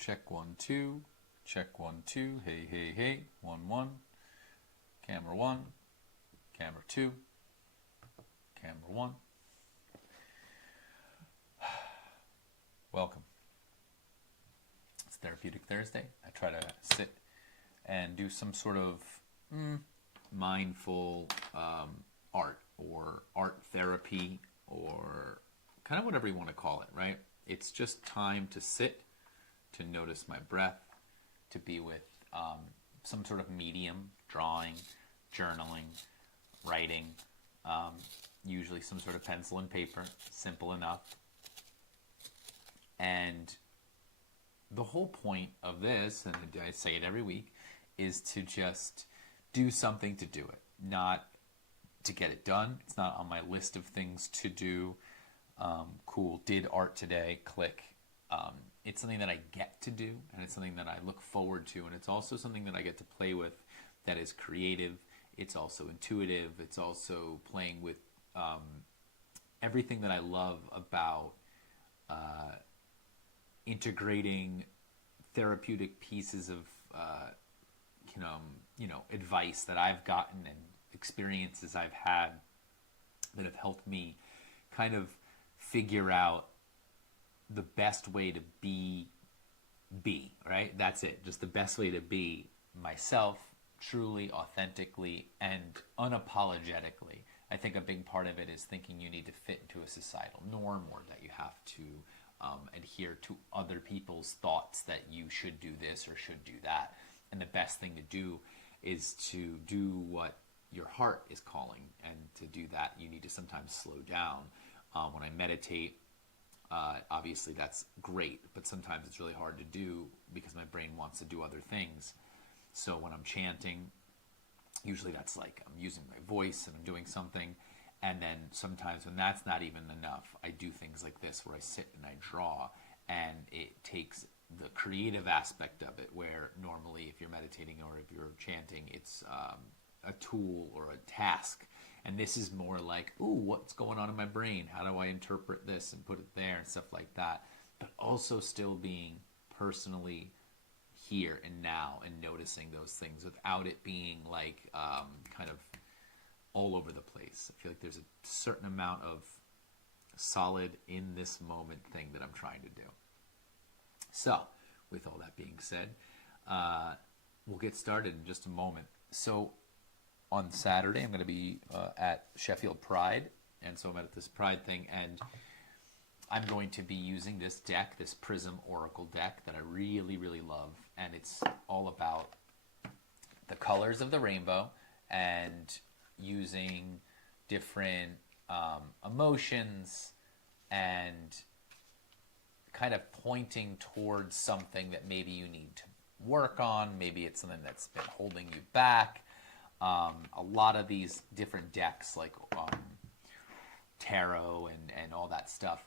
Check 1 2. Check 1 2. Hey hey hey. 1 1. Camera 1. Camera 2. Camera 1. Welcome. It's Therapeutic Thursday. I try to sit and do some sort of mindful art or art therapy or kind of whatever you want to call it, right? It's just time to sit, to notice my breath, to be with some sort of medium, drawing, journaling, writing, usually some sort of pencil and paper, simple enough. And the whole point of this, and I say it every week, is to just do something to do it, not to get it done. It's not on my list of things to do. Cool, did art today, click. It's something that I get to do, and it's something that I look forward to, and it's also something that I get to play with that is creative. It's also intuitive. It's also playing with everything that I love about integrating therapeutic pieces of advice that I've gotten and experiences I've had that have helped me kind of figure out the best way to be, right? That's it. Just the best way to be myself, truly, authentically, and unapologetically. I think a big part of it is thinking you need to fit into a societal norm, or that you have to adhere to other people's thoughts that you should do this or should do that. And the best thing to do is to do what your heart is calling. And to do that, you need to sometimes slow down. When I meditate, obviously that's great, but sometimes it's really hard to do because my brain wants to do other things. So when I'm chanting, usually that's like I'm using my voice and I'm doing something. And then sometimes when that's not even enough, I do things like this where I sit and I draw, and it takes the creative aspect of it, where normally if you're meditating or if you're chanting, it's a tool or a task. And this is more like, ooh, what's going on in my brain? How do I interpret this and put it there and stuff like that? But also still being personally here and now and noticing those things without it being like kind of all over the place. I feel like there's a certain amount of solid in this moment thing that I'm trying to do. So, with all that being said, we'll get started in just a moment. So, on Saturday, I'm going to be at Sheffield Pride, and so I'm at this Pride thing, and I'm going to be using this deck, this Prism Oracle deck that I really, really love, and it's all about the colors of the rainbow and using different emotions and kind of pointing towards something that maybe you need to work on. Maybe it's something that's been holding you back. A lot of these different decks, like tarot and all that stuff,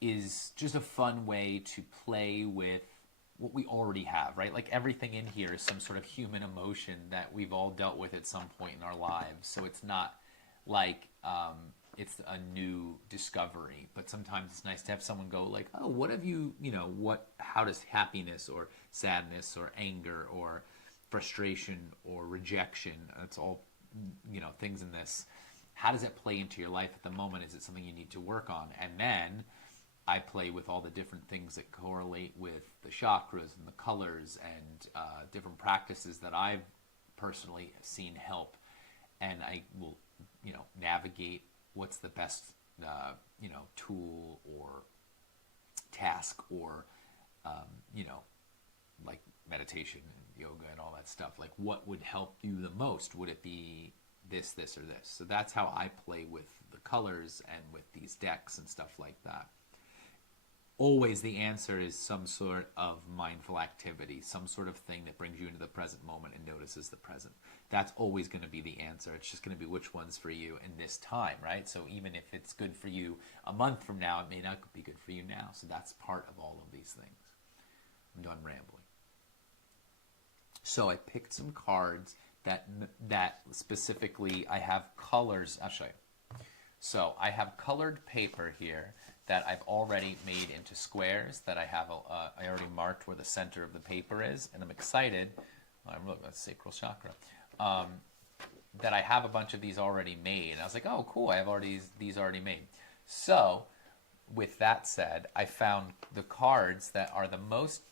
is just a fun way to play with what we already have, right? Like everything in here is some sort of human emotion that we've all dealt with at some point in our lives. So it's not like it's a new discovery, but sometimes it's nice to have someone go like, oh, what have you, how does happiness or sadness or anger or frustration or rejection, that's all, things in this, how does it play into your life at the moment? Is it something you need to work on? And then I play with all the different things that correlate with the chakras and the colors and different practices that I've personally seen help. And I will, navigate what's the best, tool or task or, like meditation and yoga and all that stuff. Like what would help you the most? Would it be this, this, or this? So that's how I play with the colors and with these decks and stuff like that. Always the answer is some sort of mindful activity, some sort of thing that brings you into the present moment and notices the present. That's always going to be the answer. It's just going to be which one's for you in this time, right? So even if it's good for you a month from now, it may not be good for you now. So that's part of all of these things. I'm done rambling. So I picked some cards that specifically I have colors. I'll show you. So I have colored paper here that I've already made into squares that I have. I already marked where the center of the paper is, and I'm excited. I'm looking at sacral chakra. That I have a bunch of these already made. And I was like, oh, cool, I have already these already made. So, with that said, I found the cards that are the most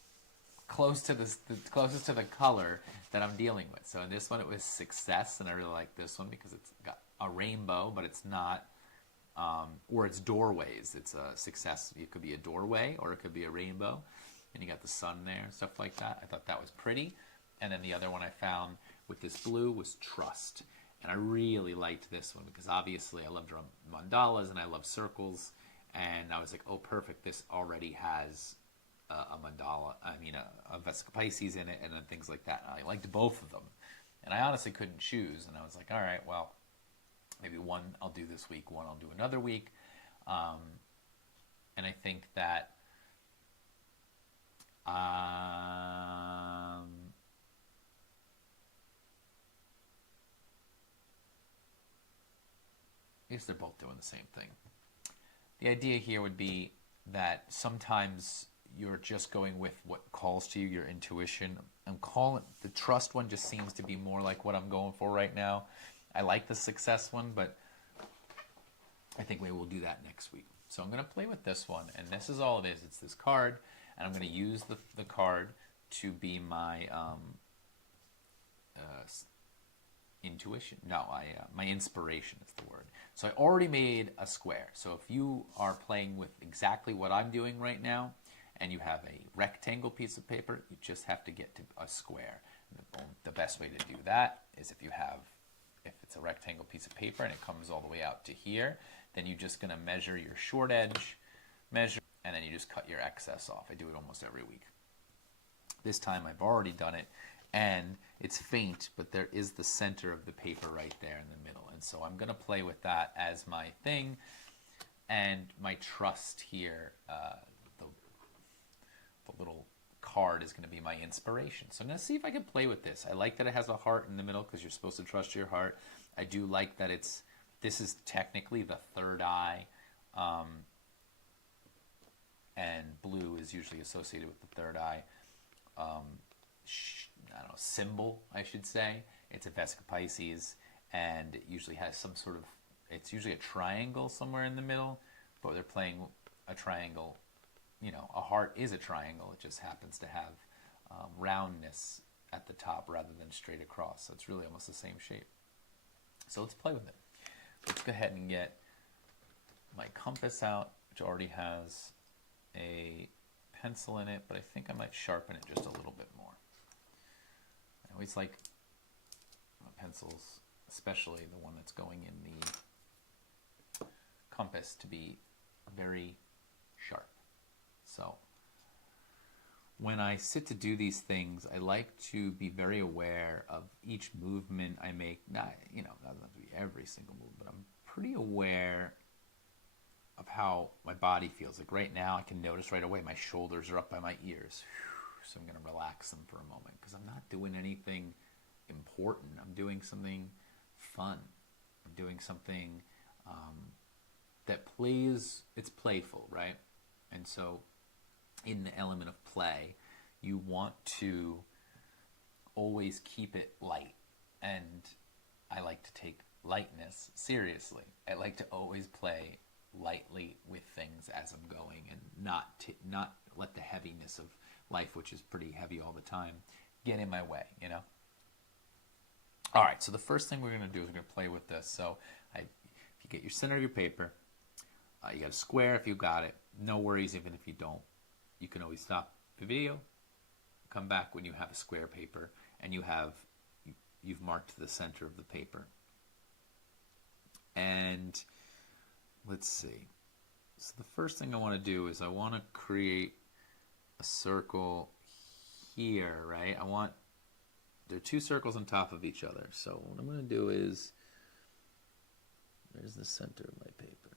close to the closest to the color that I'm dealing with. So in this one, it was success, and I really like this one because it's got a rainbow, but it's not, or it's doorways. It's a success. It could be a doorway, or it could be a rainbow, and you got the sun there and stuff like that. I thought that was pretty. And then the other one I found with this blue was trust. And I really liked this one because obviously I love mandalas and I love circles. And I was like, oh, perfect. This already has a mandala, a Vesica Pisces in it, and then things like that. And I liked both of them. And I honestly couldn't choose. And I was like, all right, well, maybe one I'll do this week, one I'll do another week. And I think that I guess they're both doing the same thing. The idea here would be that sometimes you're just going with what calls to you, your intuition. The trust one just seems to be more like what I'm going for right now. I like the success one, but I think maybe we'll do that next week. So I'm going to play with this one, and this is all it is. It's this card, and I'm going to use the card to be my intuition. No, my inspiration is the word. So I already made a square. So if you are playing with exactly what I'm doing right now, and you have a rectangle piece of paper, you just have to get to a square. The best way to do that is if it's a rectangle piece of paper and it comes all the way out to here, then you're just going to measure your short edge, and then you just cut your excess off. I do it almost every week. This time I've already done it, and it's faint, but there is the center of the paper right there in the middle. And so I'm going to play with that as my thing, and my trust here, the little card is going to be my inspiration. So I'm going to see if I can play with this. I like that it has a heart in the middle because you're supposed to trust your heart. I do like that this is technically the third eye, and blue is usually associated with the third eye. Symbol, I should say. It's a Vesica Pisces, and it usually has some sort of, it's usually a triangle somewhere in the middle, but they're playing a triangle. A heart is a triangle. It just happens to have roundness at the top rather than straight across. So it's really almost the same shape. So let's play with it. Let's go ahead and get my compass out, which already has a pencil in it, but I think I might sharpen it just a little bit more. I always like pencils, especially the one that's going in the compass, to be very sharp. So when I sit to do these things, I like to be very aware of each movement I make. Not, doesn't have to be every single move, but I'm pretty aware of how my body feels. Like right now, I can notice right away my shoulders are up by my ears. So I'm going to relax them for a moment because I'm not doing anything important. I'm doing something fun. I'm doing something that plays. It's playful, right? And so in the element of play, you want to always keep it light. And I like to take lightness seriously. I like to always play lightly with things as I'm going, and not let the heaviness of life, which is pretty heavy all the time, get in my way, All right, so the first thing we're going to do is we're going to play with this. So if you get your center of your paper, you got a square if you got it. No worries even if you don't. You can always stop the video, come back when you have a square paper, and you've marked the center of the paper. And let's see. So the first thing I want to do is I want to create a circle here, right? There are two circles on top of each other. So what I'm going to do is, there's the center of my paper.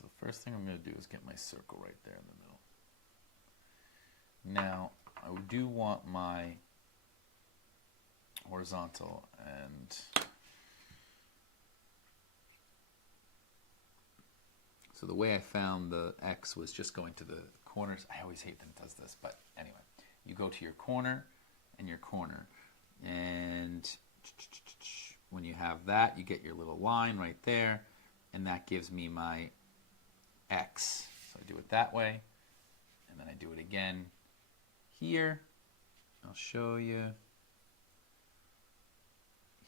so the first thing I'm going to do is get my circle right there in the middle. Now, I do want my horizontal, and so the way I found the X was just going to the corners. I always hate that it does this, but anyway, you go to your corner and your corner, and when you have that, you get your little line right there, and that gives me my X. So I do it that way, and then I do it again here. I'll show you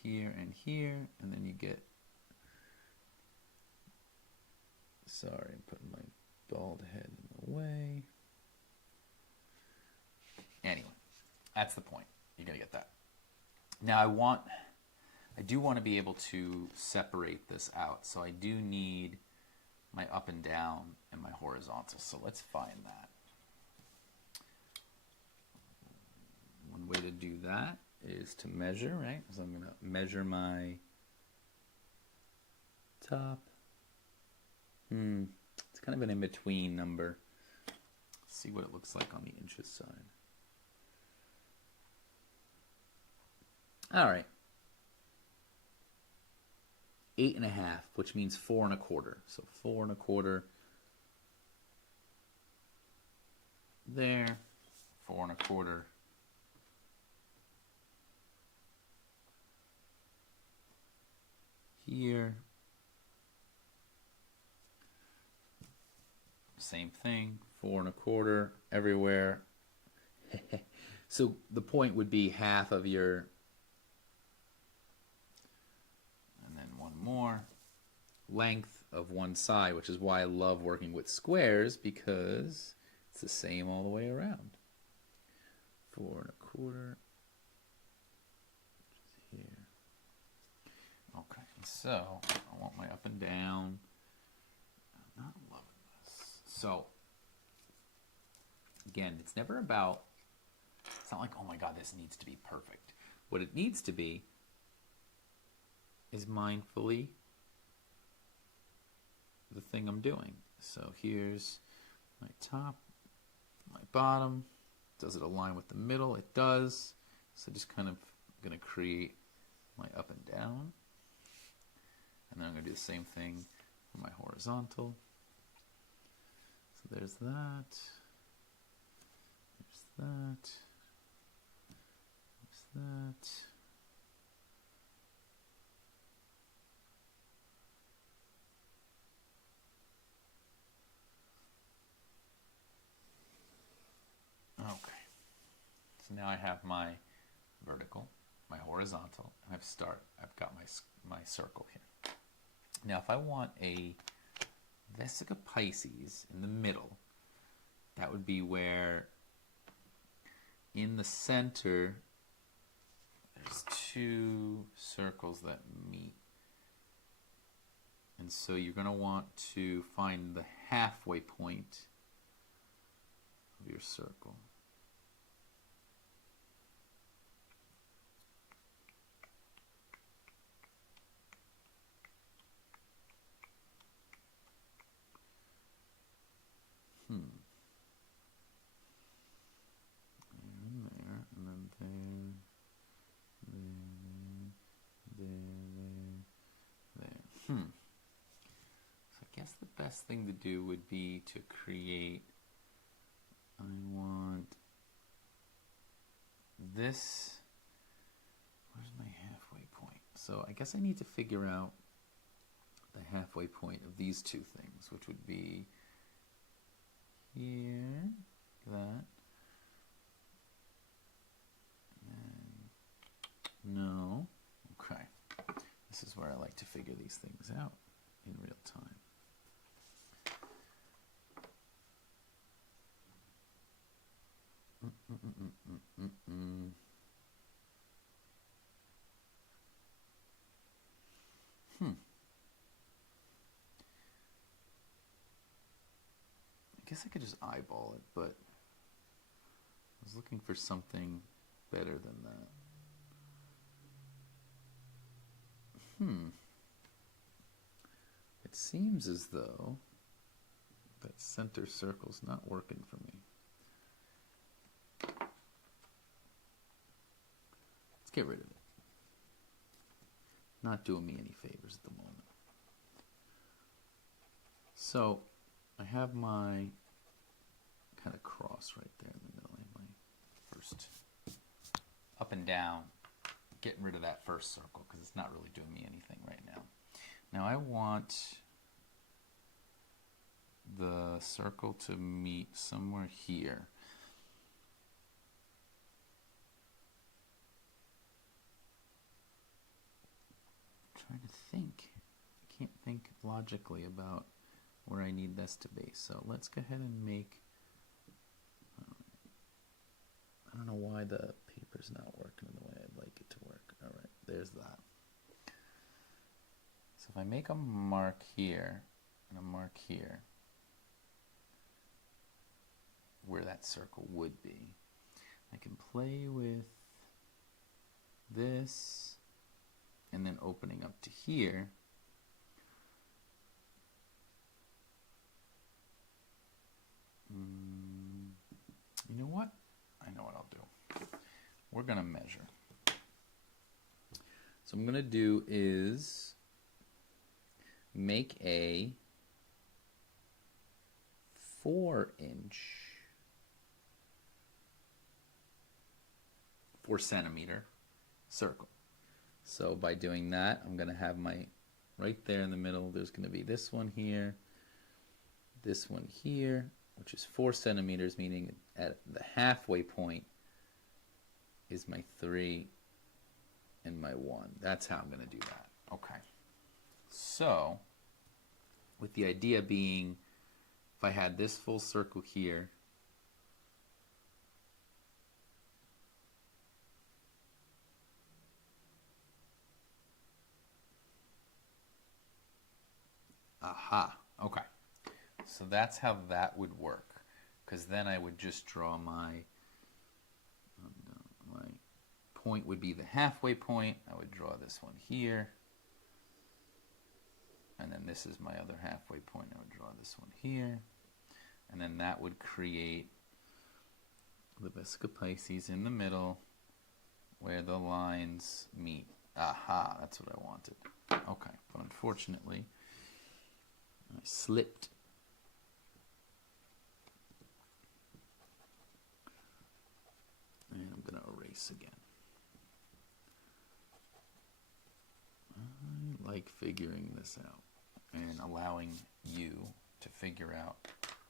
here and here, and then you get, sorry, I'm putting my bald head in the way. Anyway, that's the point. You're going to get that. Now I do want to be able to separate this out, so I do need my up and down and my horizontal. So let's find that. One way to do that is to measure, right? So I'm going to measure my top. It's kind of an in-between number. Let's see what it looks like on the inches side. All right. 8.5, which means 4 1/4. So 4 1/4 there, 4 1/4 here. Same thing, 4 1/4 everywhere. So the point would be half of your, and then one more, length of one side, which is why I love working with squares, because it's the same all the way around. 4 1/4, which is here. Okay, so I want my up and down. I'm not loving this. So, again, it's never about, it's not like, oh my God, this needs to be perfect. What it needs to be is mindfully the thing I'm doing. So here's my top, my bottom. Does it align with the middle? It does. So just kind of going to create my up and down. And then I'm going to do the same thing for my horizontal. So there's that. There's that. There's that. Okay. So now I have my vertical, my horizontal, and I've got my circle here. Now if I want a Vesica Pisces in the middle, that would be where in the center there's two circles that meet. And so you're going to want to find the halfway point of your circle. There, and then there. So I guess the best thing to do would be to create, I want this, where's my halfway point? So I guess I need to figure out the halfway point of these two things, which would be here, that, and no, okay. This is where I like to figure these things out in real time. I guess I could just eyeball it, but I was looking for something better than that. It seems as though That center circle's not working for me. Let's get rid of it. Not doing me any favors at the moment. So I have my kind of cross right there in the middle. My first up and down, getting rid of that first circle because it's not really doing me anything right now. Now I want the circle to meet somewhere here. I'm trying to think. I can't think logically about where I need this to be. So let's go ahead and make, I don't know why the paper's not working the way I'd like it to work. All right, there's that. So if I make a mark here and a mark here, where that circle would be, I can play with this and then opening up to here. You know what? I know what I'll do. We're going to measure. So what I'm going to do is make a 4-inch, 4-centimeter circle. So by doing that, I'm going to have my, right there in the middle, there's going to be this one here, this one here, which is 4 centimeters, meaning at the halfway point is my 3 and my 1. That's how I'm going to do that. Okay. So, with the idea being, if I had this full circle here, aha, okay. So that's how that would work, because then I would just draw my point would be the halfway point. I would draw this one here, and then this is my other halfway point. I would draw this one here, and then that would create the Vesica Pisces in the middle where the lines meet. Aha, that's what I wanted. Okay, but unfortunately I slipped. And I'm going to erase again. I like figuring this out and allowing you to figure out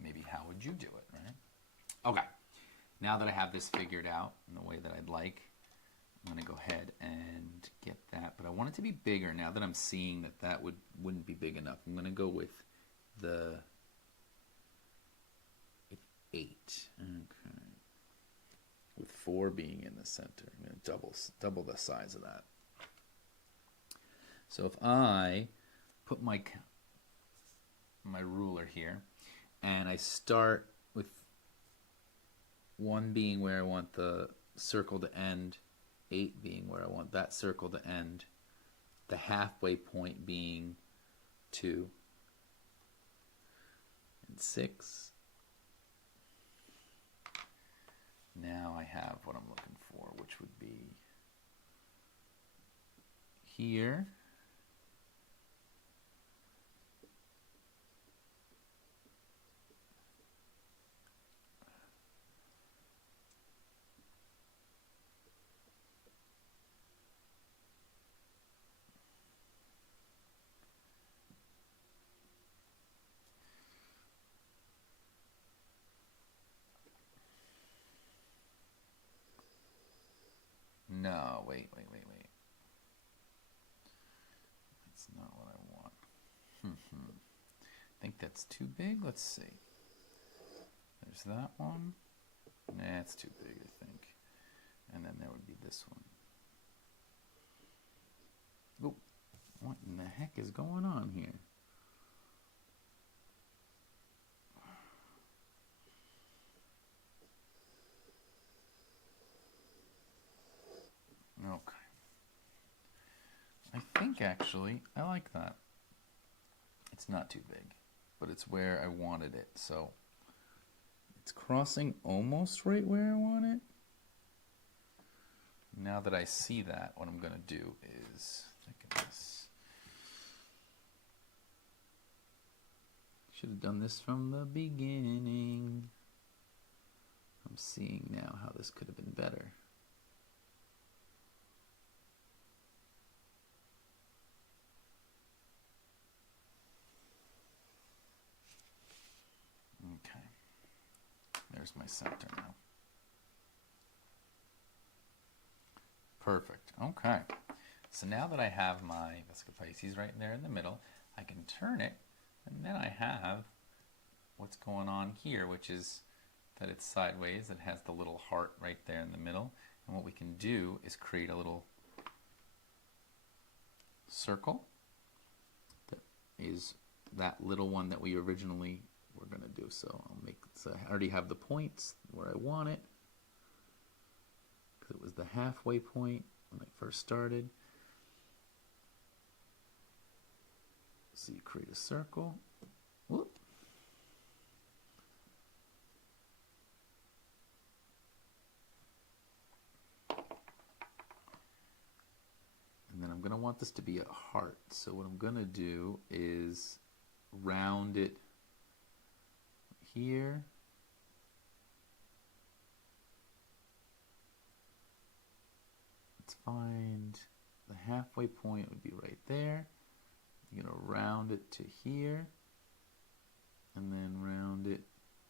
maybe how would you do it, right? Okay, now that I have this figured out in the way that I'd like, I'm going to go ahead and get that. But I want it to be bigger now that I'm seeing that that wouldn't be big enough. I'm going to go with the 8. Okay. With 4 being in the center. I'm going to double the size of that. So if I put my ruler here, and I start with 1 being where I want the circle to end, 8 being where I want that circle to end, the halfway point being 2, and 6. Now I have what I'm looking for, which would be here. No, wait. That's not what I want. I think that's too big. Let's see. There's that one. Nah, it's too big, I think. And then there would be this one. Oh, what in the heck is going on here? Okay. I think actually I like that. It's not too big. but it's where I wanted it. So it's crossing almost right where I want it. Now that I see that, what I'm going to do is, think of this. Should have done this from the beginning. I'm seeing now how this could have been better. Okay. There's my center now. Perfect. Okay. So now that I have my Vesica Pisces right there in the middle, I can turn it, and then I have what's going on here, which is that it's sideways. It has the little heart right there in the middle. And what we can do is create a little circle that is that little one that we originally were going to do. So I'll make, so I already have the points where I want it, because it was the halfway point when I first started. So you create a circle. Whoop. And then I'm going to want this to be a heart. So what I'm going to do is round it here. Let's find the halfway point would be right there. You're going to round it to here, and then round it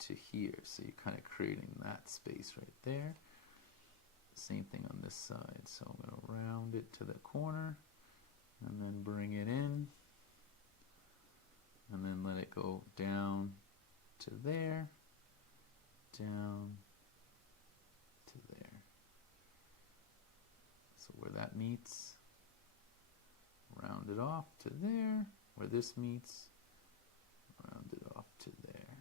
to here. So you're kind of creating that space right there. Same thing on this side. So I'm going to round it to the corner, and then bring it in, and then let it go down to there, down to there. So where that meets, round it off to there. Where this meets, round it off to there.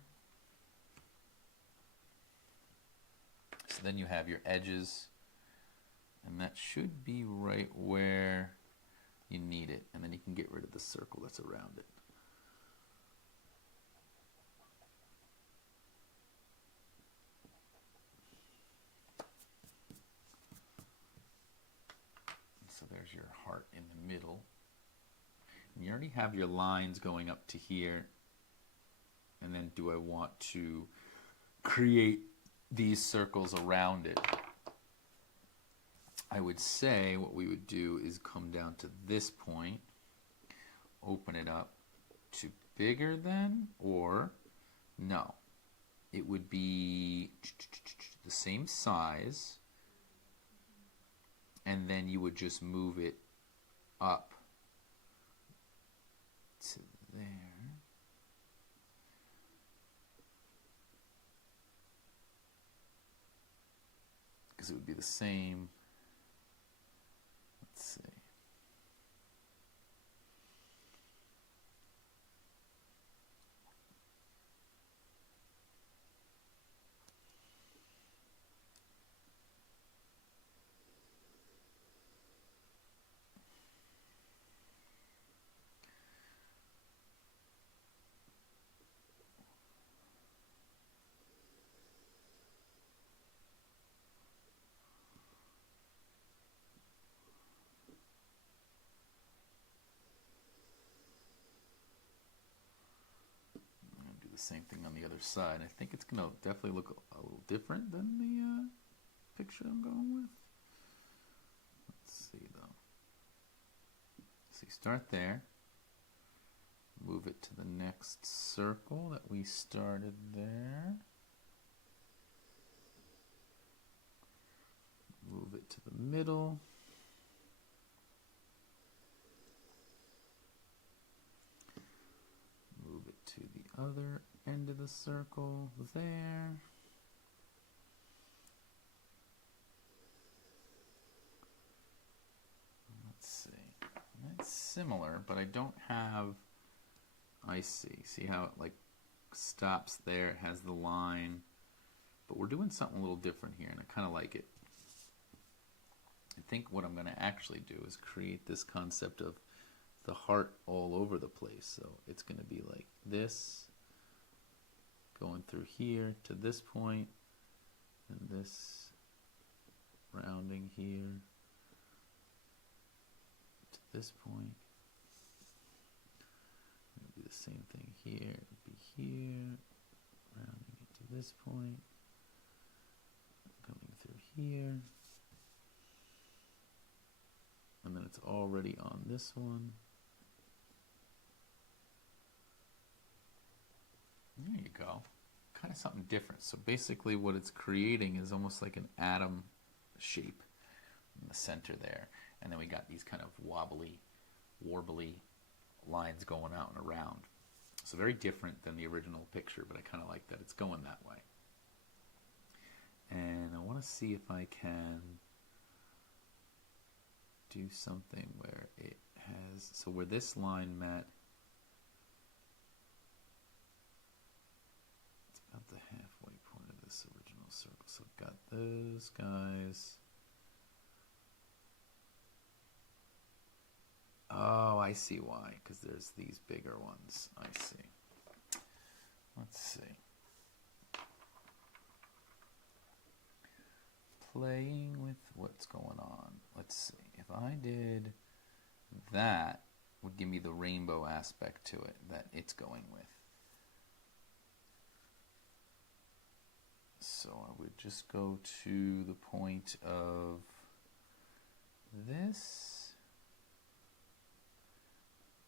So then you have your edges, and that should be right where you need it. And then you can get rid of the circle that's around it. So there's your heart in the middle. And you already have your lines going up to here. And then do I want to create these circles around it? I would say what we would do is come down to this point, open it up to bigger than, or no. It would be the same size, and then you would just move it up to there. Because it would be the same. Let's see. Same thing on the other side. I think it's going to definitely look a little different than the picture I'm going with. Let's see though. So you start there, move it to the next circle that we started there, move it to the middle, move it to the other end of the circle there. Let's see. That's similar, but I don't have, I see how it like stops there, it has the line, but we're doing something a little different here, and I kind of like it. I think what I'm going to actually do is create this concept of the heart all over the place. So it's going to be like this, going through here to this point, and this rounding here to this point. It'll be the same thing here. It'll be here, rounding it to this point, coming through here, and then it's already on this one. There you go. Kind of something different. So basically what it's creating is almost like an atom shape in the center there. And then we got these kind of wobbly, warbly lines going out and around. So very different than the original picture, but I kind of like that it's going that way. And I want to see if I can do something where it has, so where this line met, it's about the halfway point of this original circle. So I've got those guys. Oh, I see why, because there's these bigger ones. I see. Let's see. Playing with what's going on. Let's see. If I did that, would give me the rainbow aspect to it that it's going with. So I would just go to the point of this,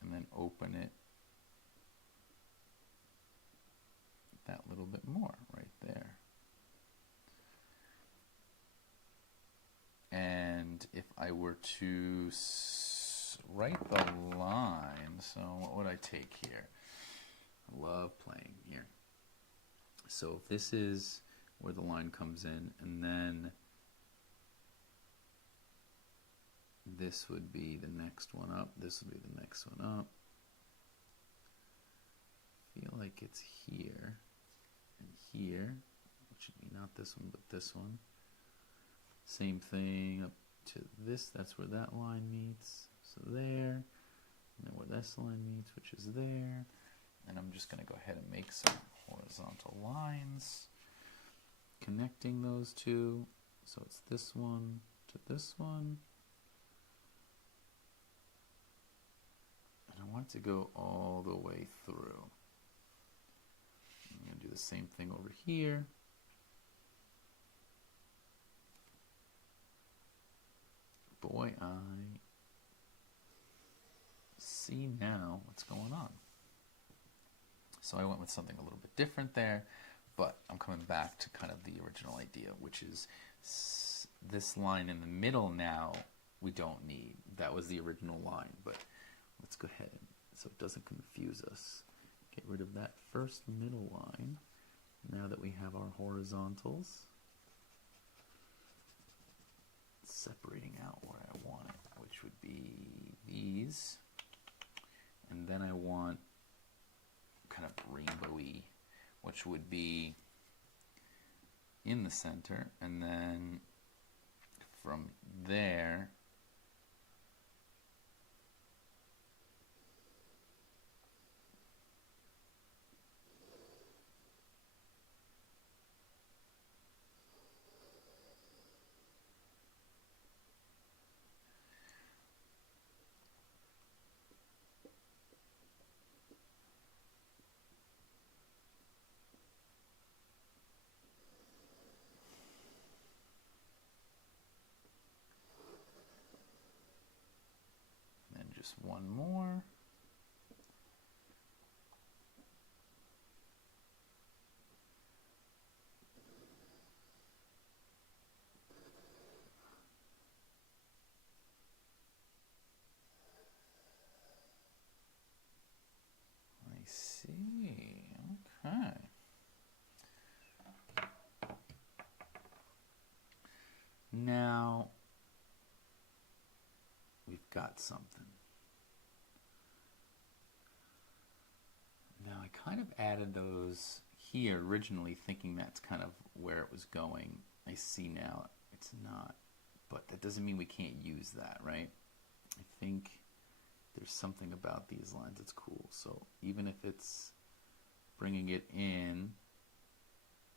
and then open it that little bit more right there. And if I were to write the line, so what would I take here? I love playing here. So if this is where the line comes in, and then this would be the next one up, this would be the next one up. I feel like it's here and here, which should be not this one, but this one. Same thing up to this, that's where that line meets, so there, and then where this line meets, which is there, and I'm just going to go ahead and make some horizontal lines connecting those two, so it's this one to this one, and I want it to go all the way through. I'm going to do the same thing over here. Boy, I see now what's going on. So I went with something a little bit different there, but I'm coming back to kind of the original idea, which is this line in the middle now we don't need. That was the original line, but let's go ahead and, so it doesn't confuse us, get rid of that first middle line now that we have our horizontals. Separating out where I want it, which would be these, and then I want kind of rainbowy, which would be in the center, and then from there just one more. I see. Okay. Now we've got something. Now I kind of added those here originally thinking that's kind of where it was going. I see now it's not, but that doesn't mean we can't use that, right? I think there's something about these lines that's cool. So even if it's bringing it in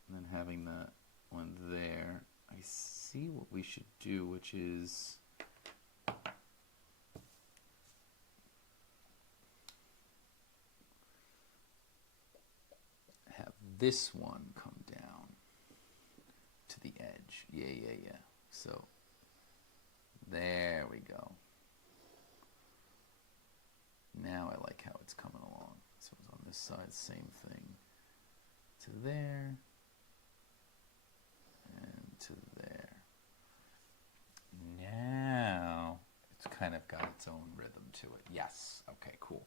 and then having that one there, I see what we should do, which is have this one come down to the edge. Yeah. So there we go. Now I like how it's coming along. So it's on this side, same thing. To there. And to there. Now it's kind of got its own rhythm to it. Yes. Okay, cool.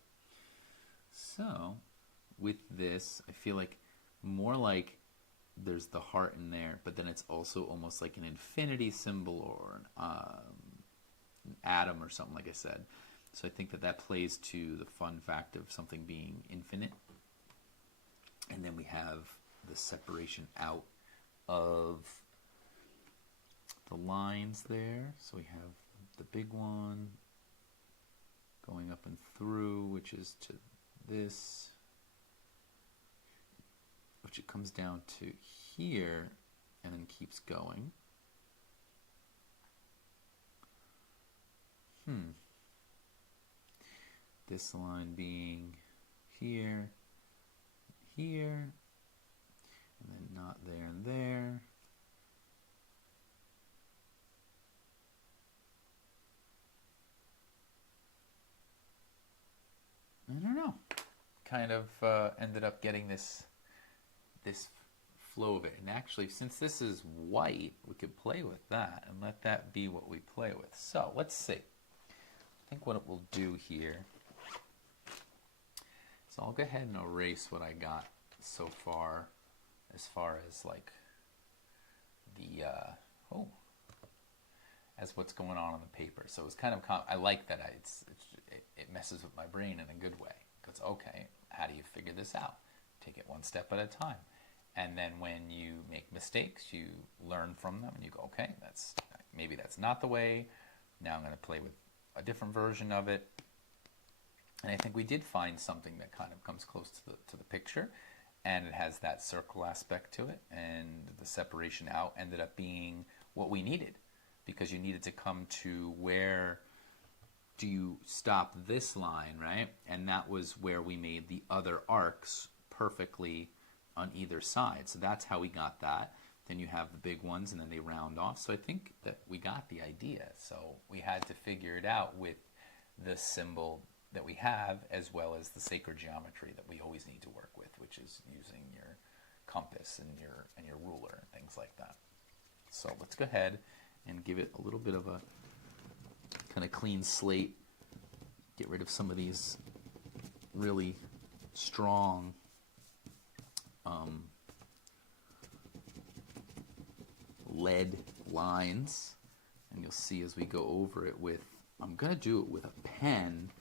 So with this, I feel like more like there's the heart in there, but then it's also almost like an infinity symbol or an atom or something, like I said. So I think that plays to the fun fact of something being infinite. And then we have the separation out of the lines there. So we have the big one going up and through, which is to this, which it comes down to here and then keeps going. This line being here, here, and then not there and there. I don't know. Kind of ended up getting this flow of it. And actually, since this is white, we could play with that and let that be what we play with. So let's see. I think what it will do here. So I'll go ahead and erase what I got so far as like the as what's going on the paper. So it's kind of I like that it messes with my brain in a good way. Because okay, how do you figure this out? Take it one step at a time. And then when you make mistakes, you learn from them and you go, okay, maybe that's not the way. Now I'm going to play with a different version of it. And I think we did find something that kind of comes close to the picture, and it has that circle aspect to it, and the separation out ended up being what we needed, because you needed to come to where do you stop this line, right? And that was where we made the other arcs perfectly on either side. So that's how we got that. Then you have the big ones, and then they round off. So I think that we got the idea. So we had to figure it out with the symbol that we have, as well as the sacred geometry that we always need to work with, which is using your compass and your ruler and things like that. So let's go ahead and give it a little bit of a kind of clean slate. Get rid of some of these really strong lead lines, and you'll see as we go over it with, I'm going to do it with a pen,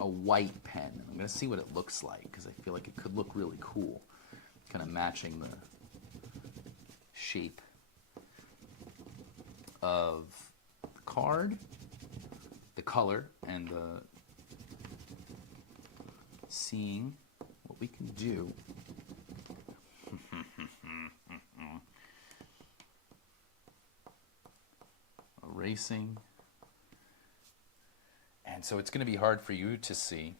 a white pen, and I'm going to see what it looks like, because I feel like it could look really cool, kind of matching the shape of the card, the color, and seeing what we can do. Erasing. And so it's going to be hard for you to see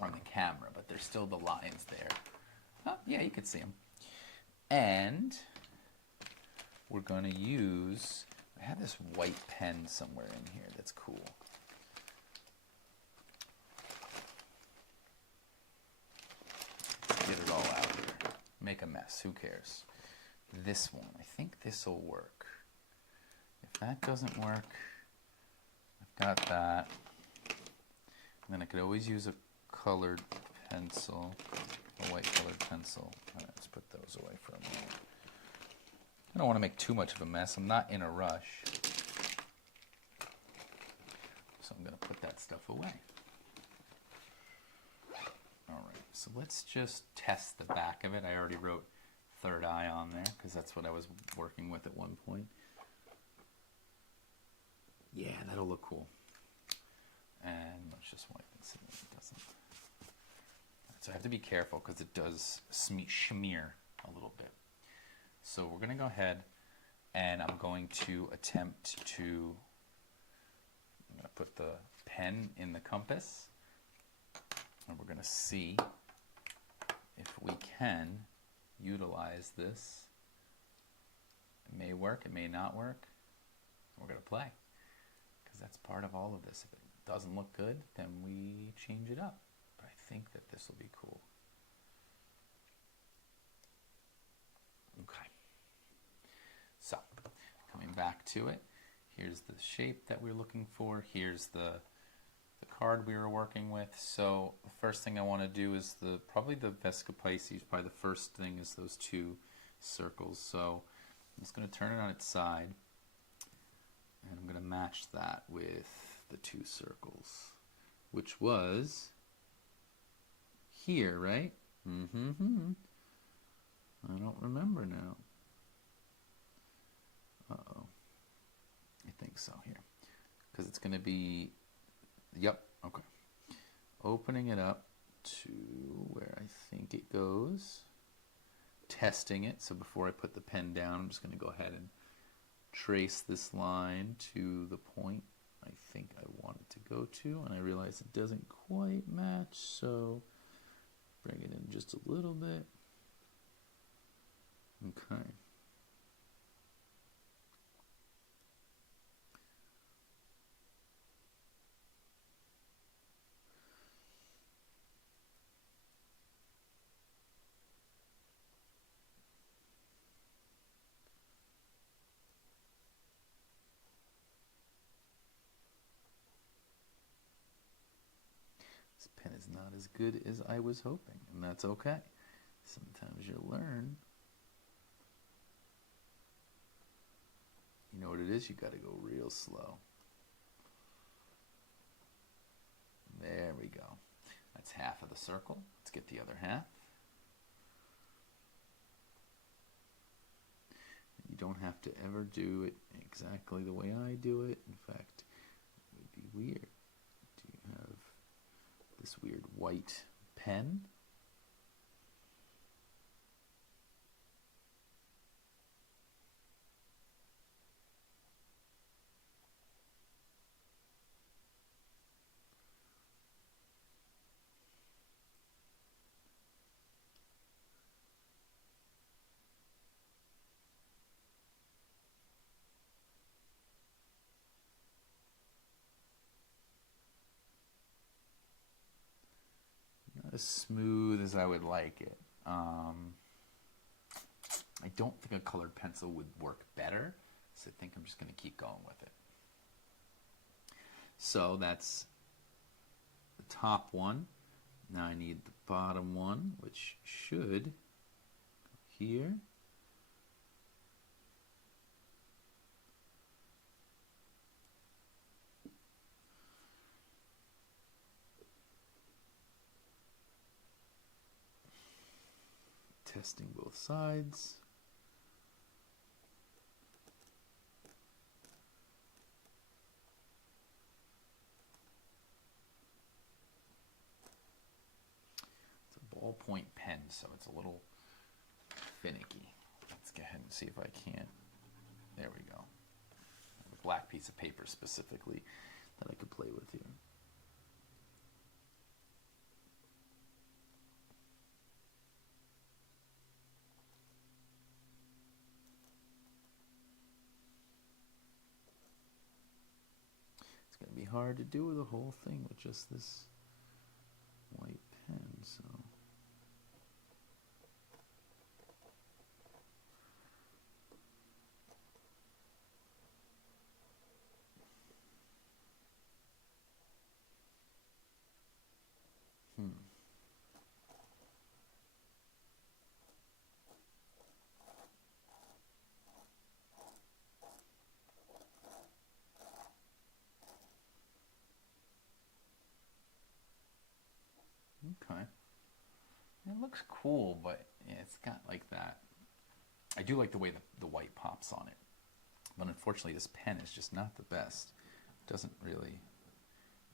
on the camera, but there's still the lines there. Oh, yeah, you can see them. And we're going to use, I have this white pen somewhere in here that's cool. Get it all out here. Make a mess, who cares? This one, I think this will work. If that doesn't work, I've got that. And then I could always use a colored pencil, a white colored pencil. All right, let's put those away for a moment. I don't want to make too much of a mess. I'm not in a rush. So I'm going to put that stuff away. All right, so let's just test the back of it. I already wrote third eye on there because that's what I was working with at one point. Yeah, that'll look cool. And let's just wipe and see if it doesn't. So I have to be careful because it does smear. a little bit. So we're going to go ahead and I'm going to attempt to, I'm going to put the pen in the compass and we're going to see if we can utilize this. It may work, it may not work. We're going to play because that's part of all of this. If it doesn't look good, then we change it up. But I think that this will be cool. Okay. So, coming back to it, here's the shape that we're looking for. Here's the card we were working with. So the first thing I want to do is probably the Vesca Pisces. Probably the first thing is those two circles. So I'm just going to turn it on its side, and I'm going to match that with the two circles, which was here, right? I don't remember now. Uh-oh. I think so here. Because it's going to be, yep, okay. Opening it up to where I think it goes. Testing it. So before I put the pen down, I'm just going to go ahead and trace this line to the point I think I want it to go to. And I realize it doesn't quite match, so bring it in just a little bit. Okay. This pen is not as good as I was hoping, and that's okay. Sometimes you learn. You know what it is? You got to go real slow. There we go. That's half of the circle. Let's get the other half. You don't have to ever do it exactly the way I do it. In fact, it would be weird. Do you have this weird white pen? As smooth as I would like it. I don't think a colored pencil would work better, so I think I'm just going to keep going with it. So that's the top one. Now I need the bottom one, which should go here. Testing both sides. It's a ballpoint pen, so it's a little finicky. Let's go ahead and see if I can. There we go. A black piece of paper specifically that I could play with here. It's going to be hard to do the whole thing with just this white pen, so. Okay. It looks cool, but yeah, it's got like that. I do like the way the white pops on it. But unfortunately, this pen is just not the best. It doesn't really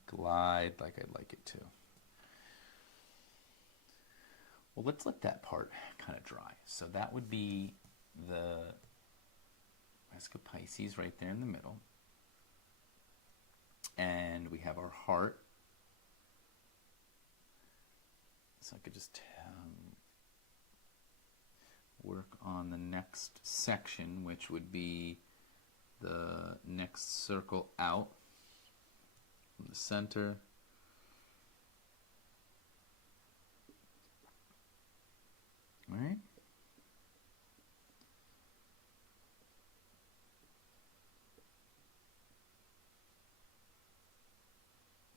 glide like I'd like it to. Well, let's let that part kind of dry. So that would be the Mask of Pisces right there in the middle. And we have our heart. So I could just work on the next section, which would be the next circle out from the center. All right.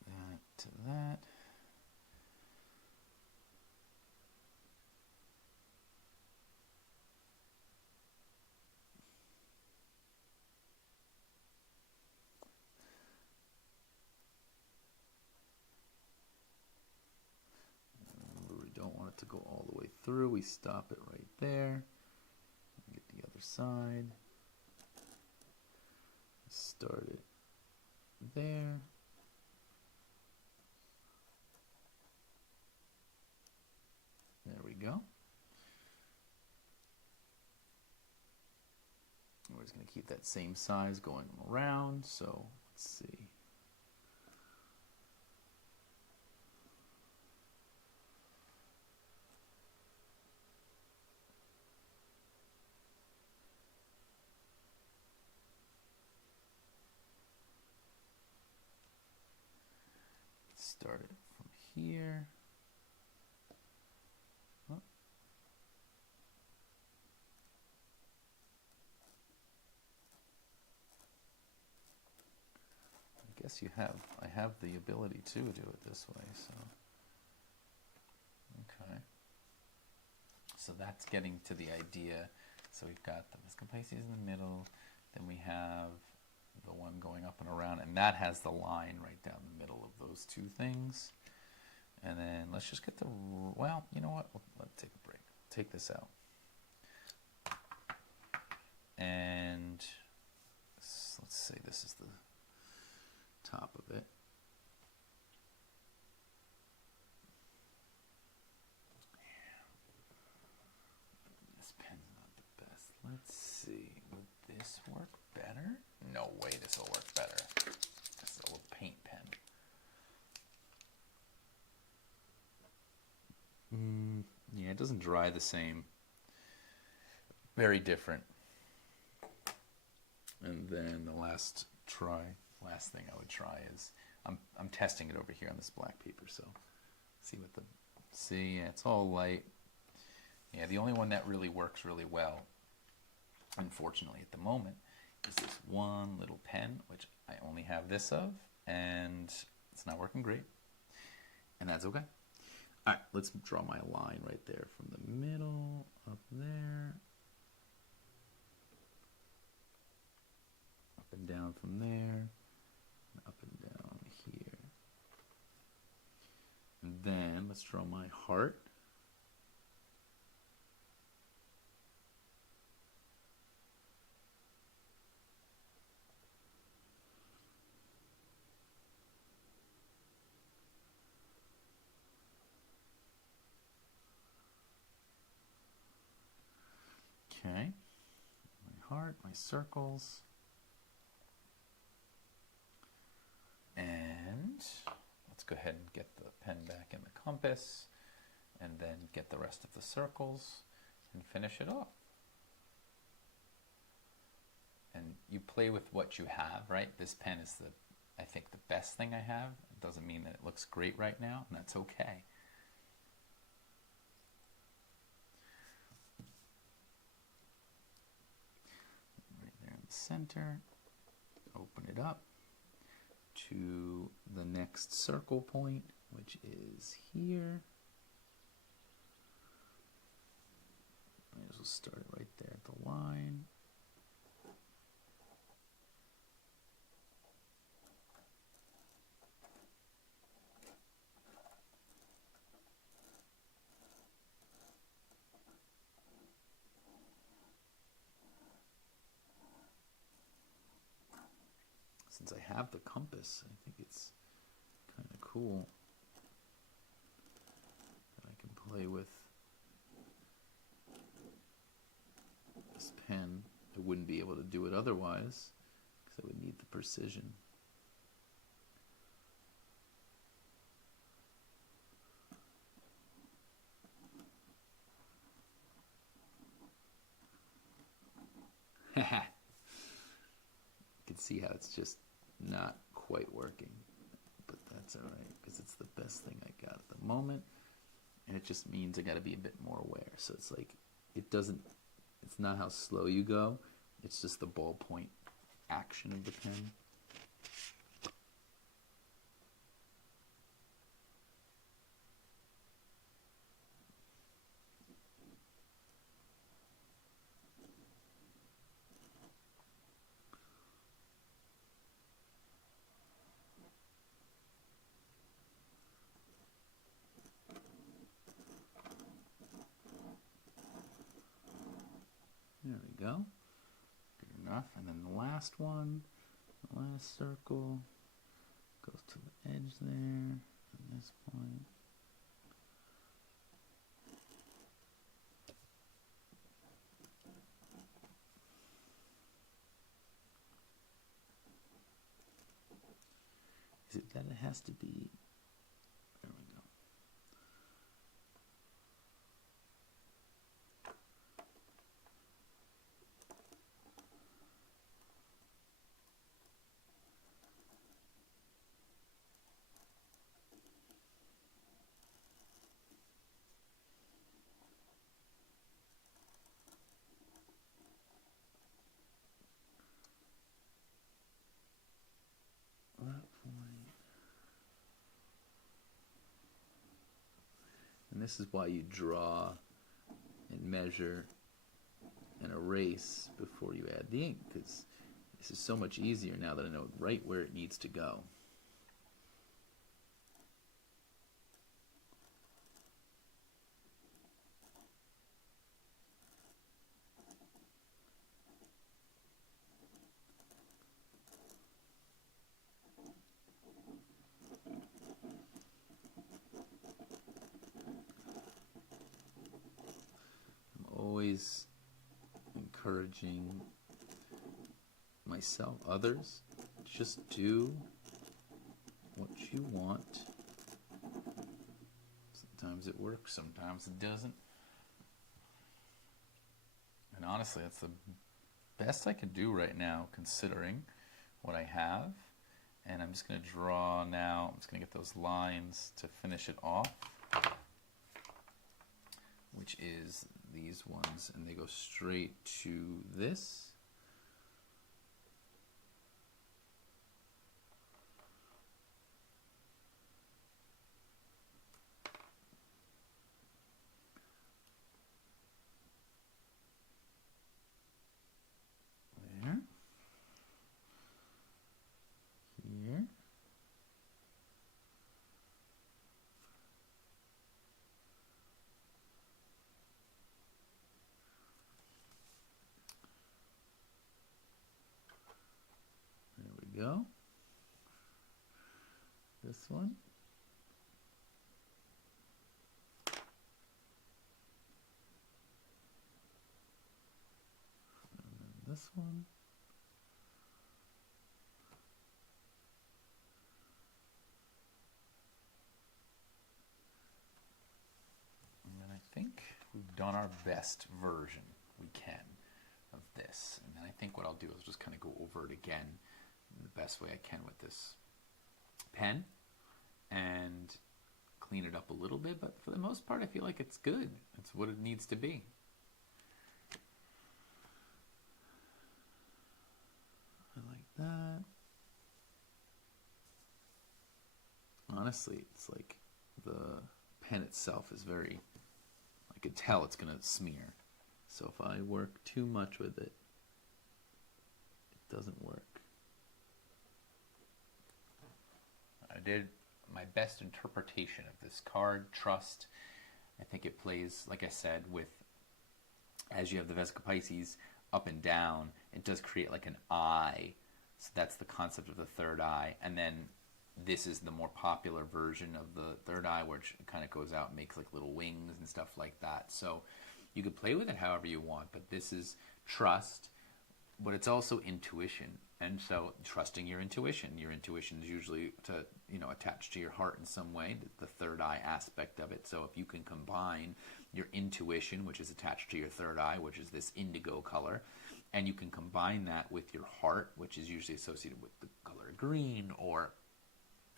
That to that. Remember, we don't want it to go all the way through. We stop it right there. Get the other side. Start it there. There we go. We're just going to keep that same size going around. So let's see. Start it from here. Oh. I guess I have the ability to do it this way, so. Okay. So that's getting to the idea. So we've got the Mask of Pisces in the middle, then we have the one going up and around, and that has the line right down the middle of those two things. And then let's just get the, well, you know what? Let's take a break. Take this out. And let's say this is the top of it. This pen's not the best. Let's see. Would this work better? No way this will work better. This is a little paint pen. Yeah, it doesn't dry the same. Very different. And then the last thing I would try is, I'm testing it over here on this black paper, so see, yeah, it's all light. Yeah, the only one that really works really well, unfortunately at the moment, is this one little pen, which I only have this of, and it's not working great, and that's okay. All right, let's draw my line right there from the middle up there, up and down from there, up and down here. And then let's draw my heart. Okay, my heart, my circles. And let's go ahead and get the pen back in the compass, and then get the rest of the circles and finish it off. And you play with what you have, right? This pen is I think the best thing I have. It doesn't mean that it looks great right now, and that's okay. Right there in the center, open it up to the next circle point, which is here. Might as well start it right there at the line. Since I have the compass, I think it's kind of cool that I can play with pen. I wouldn't be able to do it otherwise because I would need the precision. You can see how it's just not quite working, but that's all right because it's the best thing I got at the moment, and it just means I got to be a bit more aware. So it's like it's not how slow you go, it's just the ballpoint action of the pen. There we go. Good enough. And then the last one, the last circle, goes to the edge there at this point. Is it that it has to be? There we go. And this is why you draw and measure and erase before you add the ink, because this is so much easier now that I know right where it needs to go. Always encouraging myself, others, just do what you want. Sometimes it works, sometimes it doesn't. And honestly, that's the best I can do right now, considering what I have. And I'm just going to draw now. I'm just going to get those lines to finish it off, which is these ones, and they go straight to this. There. Here. Go. This one. And then this one. And then I think we've done our best version we can of this. And then I think what I'll do is just kind of go over it again the best way I can with this pen and clean it up a little bit, but for the most part I feel like it's good. It's what it needs to be. I like that. Honestly, it's like the pen itself is very, I could tell it's going to smear. So if I work too much with it, it doesn't work. I did my best interpretation of this card. Trust. I think it plays, like I said, with, as you have the Vesica Pisces up and down, it does create like an eye. So that's the concept of the third eye. And then this is the more popular version of the third eye, which kind of goes out and makes like little wings and stuff like that. So You could play with it however you want, but this is trust, but it's also intuition. And so trusting your intuition. Your intuition is usually attached to your heart in some way, the third eye aspect of it. So if you can combine your intuition, which is attached to your third eye, which is this indigo color, and you can combine that with your heart, which is usually associated with the color green or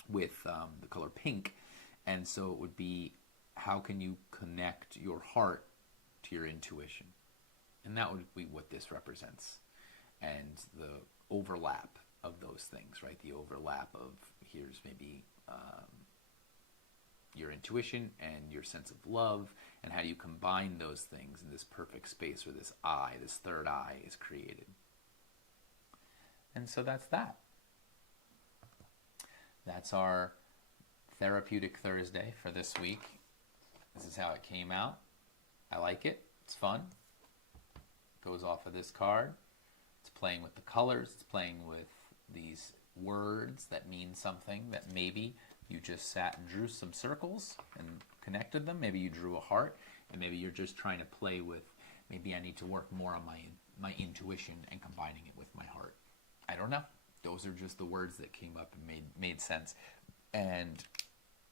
with the color pink. And so it would be, how can you connect your heart to your intuition? And that would be what this represents. And the overlap of those things, right? The overlap of, here's maybe your intuition and your sense of love, and how do you combine those things in this perfect space where this eye, this third eye, is created. And so that's that. That's our Therapeutic Thursday for this week. This is how it came out. I like it. It's fun. It goes off of this card. It's playing with the colors. It's playing with these words that mean something, that maybe you just sat and drew some circles and connected them. Maybe you drew a heart, and maybe you're just trying to play with, maybe I need to work more on my intuition and combining it with my heart. I don't know. Those are just the words that came up and made sense. And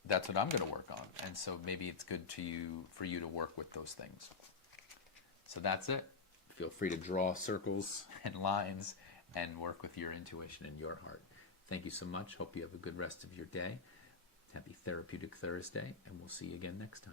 that's what I'm going to work on. And so maybe it's good for you to work with those things. So that's it. Feel free to draw circles and lines and work with your intuition and your heart. Thank you so much. Hope you have a good rest of your day. Happy Therapeutic Thursday, and we'll see you again next time.